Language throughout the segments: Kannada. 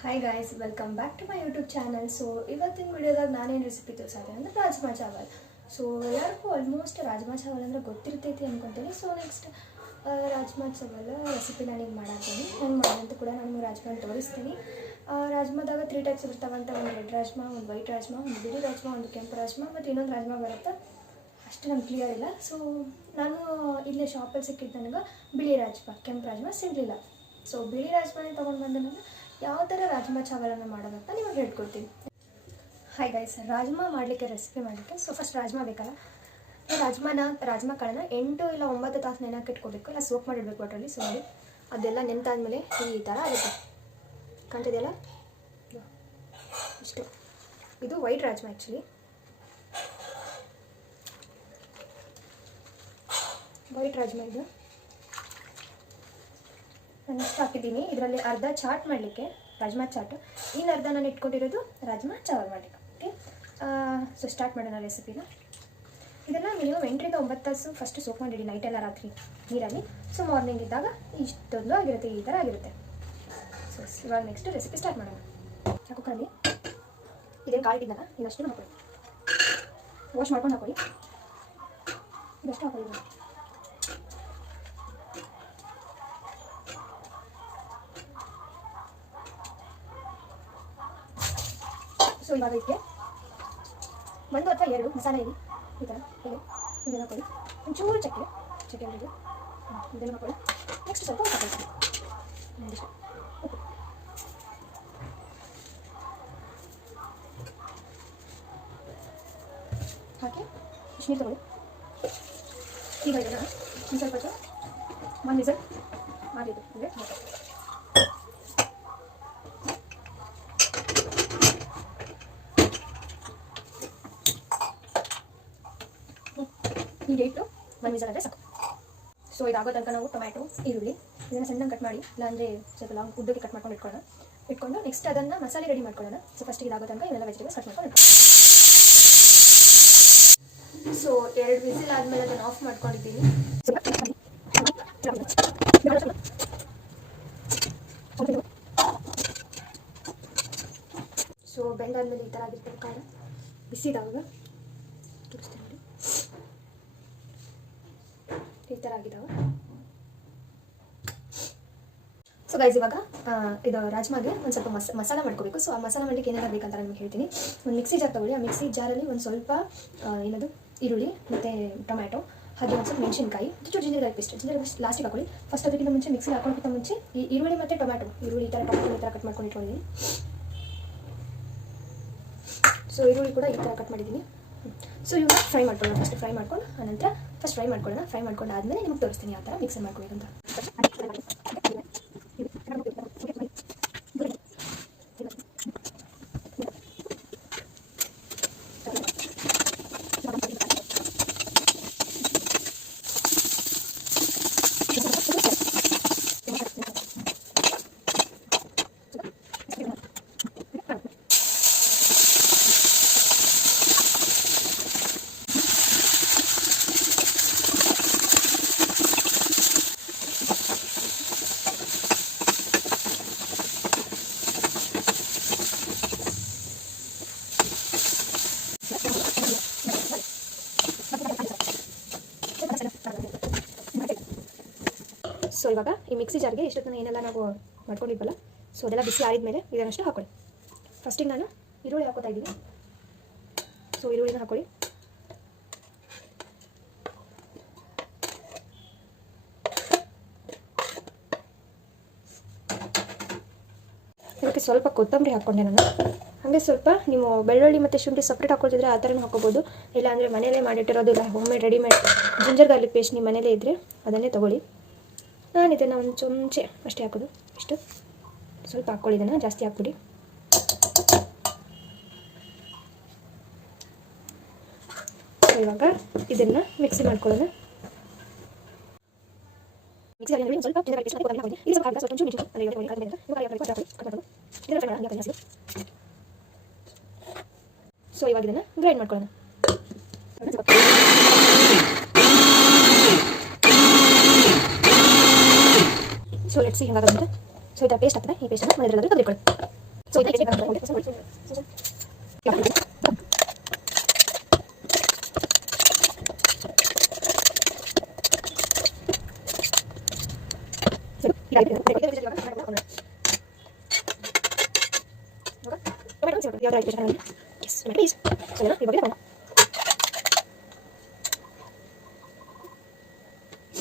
Hi guys welcome back to my YouTube channel so ಇವತ್ತಿನ ವಿಡಿಯೋದಾಗ ನಾನೇನು ರೆಸಿಪಿ ತೋರಿಸಿದೆ ಅಂದರೆ ರಾಜ್ಮಾ ಚಾವಲ್. ಸೊ ಎಲ್ಲರಿಗೂ ಆಲ್ಮೋಸ್ಟ್ ರಾಜ್ಮಾ ಚಾವಲ್ ಅಂದರೆ ಗೊತ್ತಿರ್ತೈತಿ ಅಂದ್ಕೊತೀನಿ so next rajma chawal recipe ನಾನು ಈಗ ಮಾಡಾತೀನಿ ಹೆಂಗೆ ಮಾಡೋದಂತ ಕೂಡ ನಾನು ರಾಜ್ಮಾ ತೋರಿಸ್ತೀನಿ. ರಾಜ್ಮಾದಾಗ ತ್ರೀ ಟೈಪ್ಸ್ ಇರ್ತಾವಂತ ಒಂದು ರೆಡ್ ರಾಜ್ಮಾ, ಒಂದು ವೈಟ್ ರಾಜ್ಮಾ, ಒಂದು ಬಿಳಿ ರಾಜ್ಮಾ, ಒಂದು ಕೆಂಪು ರಾಜ್ಮಾ ಮತ್ತು ಇನ್ನೊಂದು ರಾಜ್ಮಾ ಬರುತ್ತೆ. ಅಷ್ಟು ನಮ್ಗೆ ಕ್ಲಿಯರ್ ಇಲ್ಲ. ಸೊ ನಾನು ಇಲ್ಲೇ ಶಾಪಲ್ಲಿ ಸಿಕ್ಕಿದ್ದು ನನಗೆ ಬಿಳಿ ರಾಜ್ಮಾ, ಕೆಂಪು ರಾಜ್ಮಾ ಸಿಗಲಿಲ್ಲ. ಸೊ ಬಿಳಿ ರಾಜ್ಮಾನೇ ತೊಗೊಂಡು ಬಂದ ಯಾವ ಥರ ರಾಜ್ಮಾ ಚಾವಲನ್ನು ಮಾಡೋದಂತ ನಿಮಗೆ ಹೇಳ್ಕೊಡ್ತೀನಿ. ಹಾಯ್ ಗೈಸ್ ರಾಜ್ಮಾ ಮಾಡಲಿಕ್ಕೆ ರೆಸಿಪಿ ಮಾಡಲಿಕ್ಕೆ ಸೊ ಫಸ್ಟ್ ರಾಜ್ಮಾ ಬೇಕಲ್ಲ? ರಾಜ್ಮಾನ, ರಾಜ್ಮಾ ಕಾಳನ್ನ ಎಂಟು ಇಲ್ಲ ಒಂಬತ್ತು ತಾಸು ನೆನಕ್ಕೆ ಇಟ್ಕೋಬೇಕು. ಇಲ್ಲ ಸೋಪ್ ಮಾಡಿಡ್ಬೇಕು ಅದರಲ್ಲಿ ಸೊ ನೋಡಿ. ಅದೆಲ್ಲ ನೆಂತಾದ್ಮೇಲೆ ಈ ಥರ ಆಗುತ್ತೆ. ಕಾಣ್ತಿದೆಯಲ್ಲ. ಇಷ್ಟು. ಇದು white rajma actually white rajma ಇದು. ನಾನು ಇಷ್ಟು ಹಾಕಿದ್ದೀನಿ. ಇದರಲ್ಲಿ ಅರ್ಧ ಚಾಟ್ ಮಾಡಲಿಕ್ಕೆ, ರಾಜ್ಮಾ ಚಾಟ್. ಇನ್ನು ಅರ್ಧ ನಾನು ಇಟ್ಕೊಂಡಿರೋದು ರಾಜ್ಮಾ ಚಾವಲ್ ಮಾಡಲಿಕ್ಕೆ. ಓಕೆ ಸೊ ಸ್ಟಾರ್ಟ್ ಮಾಡೋಣ ರೆಸಿಪಿನ ಇದನ್ನು ಮಿನಿಮಮ್ ಎಂಟರಿಂದ ಒಂಬತ್ತು ತಾಸು ಫಸ್ಟ್ ಸೋಪ್ ಮಾಡಿಡಿ ನೈಟೆಲ್ಲ ರಾತ್ರಿ ನೀರಲ್ಲಿ. ಸೊ ಮಾರ್ನಿಂಗ್ ಇದ್ದಾಗ ಇಷ್ಟೊಂದು ಆಗಿರುತ್ತೆ, ಈ ಥರ ಆಗಿರುತ್ತೆ. ಸೊ ಇವಾಗ ನೆಕ್ಸ್ಟ್ ರೆಸಿಪಿ ಸ್ಟಾರ್ಟ್ ಮಾಡೋಣ. ಕುಕ್ಕರಲ್ಲಿ ಇದೇನು ಇದ್ದಾಗ ಇನ್ನಷ್ಟು ಹಾಕೊಳ್ಳಿ. ವಾಶ್ ಮಾಡ್ಕೊಂಡು ಹಾಕೊಳ್ಳಿ. ಇದಷ್ಟು ಹಾಕೊಳ್ಳಿ. ಸೊ ಇವಾಗ ಇದಕ್ಕೆ ಒಂದು ಅಥವಾ ಎರಡು ಮಸಾಲೆ ಇದೆ ಈ ಥರ ಹೀಗೆ ಇದನ್ನು ಹಾಕೊಳ್ಳಿ ಒಂಚೂರು ಚಕ್ಕೆ ಚಕ್ಕೆ ಇದು ಇದನ್ನು ಹಾಕೊಳ್ಳಿ ನೆಕ್ಸ್ಟ್ ಸ್ವಲ್ಪ ಹಾಕೊಳ್ಳಿ ಹಾಕಿ. ನೀರು ತಗೊಳ್ಳಿ. ಈಗ ಇದನ್ನು ಒಂದು ಸ್ವಲ್ಪ ಒಂದು ವಿಸಲ್ ಮಾಡಿದ್ದು ಅಂದರೆ ಹೀಗೆ ಇಟ್ಟು ಒಂದು ವಿಸಲ್ ಅಂದರೆ ಸಾಕು. ಸೊ ಇದಾಗೋ ತನಕ ನಾವು ಟೊಮ್ಯಾಟೊ ಈರುಳ್ಳಿ ಇದನ್ನು ಸಣ್ಣಗೆ ಕಟ್ ಮಾಡಿ ಇಲ್ಲಾಂದರೆ ಸ್ವಲ್ಪ ಲಾಂಗ್ ಉದ್ದಕ್ಕೆ ಕಟ್ ಮಾಡ್ಕೊಂಡು ಇಟ್ಕೊಳ್ಳೋಣ. ಇಟ್ಕೊಂಡು ನೆಕ್ಸ್ಟ್ ಅದನ್ನು ಮಸಾಲೆ ರೆಡಿ ಮಾಡ್ಕೊಳ್ಳೋಣ. ಸೊ ಫಸ್ಟ್ ಇದಾಗೋ ತನಕ ಇವೆಲ್ಲ ವೆಜಿಟೇಬಲ್ಸ್ ಕಟ್ ಮಾಡ್ಕೊಂಡು ಇಟ್ಕೊಳ್ಳೋಣ. ಸೊ ಎರಡು ವಿಸಿಲ್ ಆದಮೇಲೆ ಅದನ್ನು ಆಫ್ ಮಾಡ್ಕೊಂಡಿದ್ದೀನಿ. ಸೊ ಬೆಂದಾದ್ಮೇಲೆ ಈ ಥರ ಆಗಿರ್ಬೇಕು ಬಿಸಿ ಬಿಸಿದಾಗ ತೋರಿಸ್ತೀನಿ ನೋಡಿ ಈ ಥರ ಆಗಿದಾವೆ ಸೊ ಗೈಸ್ ಇವಾಗ ಇದು ರಾಜ್ಮಾಗೆ ಒಂದು ಸ್ವಲ್ಪ ಮಸ, ಮಸಾಲ ಮಾಡ್ಕೋಬೇಕು. ಸೊ ಆ ಮಸಾಲ ಮಾಡಲಿಕ್ಕೆ ಏನೆಲ್ಲ ಬೇಕಂತ ನಿಮ್ಗೆ ಹೇಳ್ತೀನಿ. ಒಂದು ಮಿಕ್ಸಿ ಜಾರ್ ತಗೊಳ್ಳಿ. ಆ ಮಿಕ್ಸಿ ಜಾರಲ್ಲಿ ಒಂದು ಸ್ವಲ್ಪ ಏನದು, ಈರುಳ್ಳಿ, ಮತ್ತು ಟೊಮ್ಯಾಟೊ, ಹಾಗೆ ಒಂದು ಸ್ವಲ್ಪ ಮೆಣಸಿನಕಾಯಿ ಚೂರು ಜಿಂಜರ್ ಪೇಸ್ಟ್ ಜಿಂಜರ್ ಪೇಸ್ಟ್ ಲಾಸ್ಟಿಗೆ ಹಾಕೊಳ್ಳಿ. ಫಸ್ಟ್ ಅದಕ್ಕಿಂತ ಮುಂಚೆ ಮಿಕ್ಸಿ ಹಾಕೋಕ್ಕಿಂತ ಮುಂಚೆ ಈ ಈರುಳ್ಳಿ ಮತ್ತು ಟೊಮ್ಯಾಟೊ. ಈರುಳ್ಳಿ ಈ ಥರ ಟೊಮ್ಯಾಟೊ ಈ ಥರ ಕಟ್ ಮಾಡ್ಕೊಂಡು ಇಟ್ಕೊಂಡಿದ್ದೀನಿ ಸೊ ಈರುಳ್ಳಿ ಕೂಡ ಈ ಥರ ಕಟ್ ಮಾಡಿದ್ದೀನಿ ಸೊ ಇವಾಗ ಫ್ರೈ ಮಾಡ್ಕೊಳ್ಳೋಣ. ಫಸ್ಟ್ ಫ್ರೈ ಮಾಡ್ಕೊಂಡು, ಆನಂತರ ಫಸ್ಟ್ ಫ್ರೈ ಮಾಡ್ಕೊಳ್ಳೋಣ. ಫ್ರೈ ಮಾಡ್ಕೊಂಡು ಆದಮೇಲೆ ನಿಮ್ಗೆ ತೋರಿಸ್ತೀನಿ ಯಾವ ಥರ ಮಿಕ್ಸರ್ ಮಾಡ್ಕೋಬೇಕಂತ ಸೊ ಇವಾಗ ಈ ಮಿಕ್ಸಿ ಜಾರ್ಗೆ ಇಷ್ಟೊತ್ತು ಏನೆಲ್ಲ ನಾವು ಮಾಡ್ಕೊಂಡಿದ್ವಲ್ಲ ಸೊ ಅದೆಲ್ಲ ಬಿಸಿ ಆರಿದ್ಮೇಲೆ ಇದನ್ನಷ್ಟು ಹಾಕೊಳ್ಳಿ. ಫಸ್ಟಿಗೆ ನಾನು ಈರುಳ್ಳಿ ಹಾಕೋತಾ ಇದ್ದೀನಿ. ಸೊ ಈರುಳ್ಳಿನ ಹಾಕೊಳ್ಳಿ. ಅದಕ್ಕೆ ಸ್ವಲ್ಪ ಕೊತ್ತಂಬರಿ ಹಾಕ್ಕೊಂಡೆ ನಾನು. ಹಾಗೆ ಸ್ವಲ್ಪ ನೀವು ಬೆಳ್ಳುಳ್ಳಿ ಮತ್ತು ಶುಂಠಿ ಸಪ್ರೇಟ್ ಹಾಕೊಳ್ತಿದ್ರೆ ಆ ಥರನೂ ಹಾಕೋಬೋದು ಇಲ್ಲಾಂದರೆ ಮನೆಯಲ್ಲೇ ಮಾಡಿಟ್ಟಿರೋದು ಇಲ್ಲ homemade readymade ginger garlic paste ನಿಮ್ಮ ಮನೇಲೇ ಇದ್ದರೆ ಅದನ್ನೇ ತೊಗೊಳ್ಳಿ. ನಾನು ಇದನ್ನು ಒಂದು ಚಮಚೆ ಅಷ್ಟೇ ಹಾಕೋದು. ಇಷ್ಟು. ಸ್ವಲ್ಪ ಹಾಕ್ಕೊಳ್ಳಿ ಇದನ್ನು ಜಾಸ್ತಿ ಹಾಕ್ಬಿಡಿ. ಇವಾಗ ಇದನ್ನು ಮಿಕ್ಸಿ ಮಾಡ್ಕೊಳ್ಳೋಣ. ಸ್ವಲ್ಪ ಸ್ವಲ್ಪ ಸೊ ಇವಾಗ ಇದನ್ನು ಗ್ರೈಂಡ್ ಮಾಡ್ಕೊಳ್ಳೋಣ. sí, va a dar Soy otra. Y pesta, ¿no? Vale, relato, recuerdo. Soy otra pesta,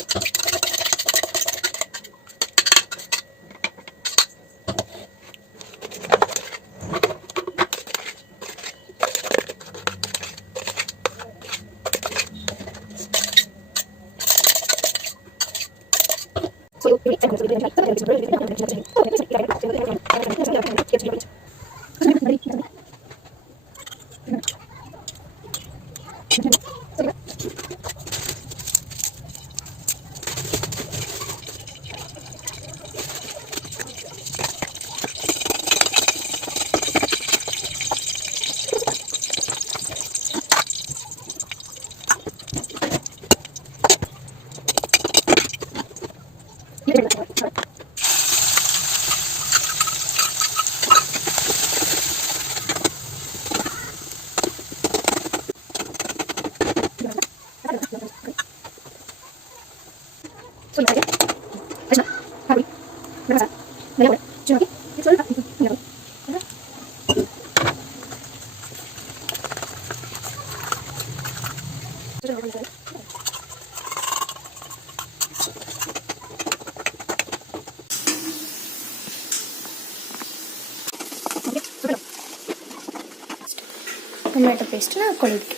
Thank you. சொல்லுங்க. அஷ்னா காபி நமசா நல்ல சும்மா சொல்லுங்க. ಟೊಮ್ಯಾಟೊ ಪೇಸ್ಟನ್ನ ಕೊಳಿಕ್ಕೆ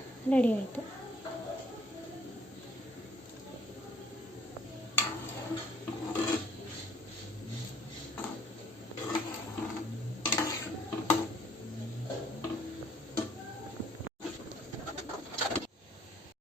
ರೆಡಿ ಆಯಿತು.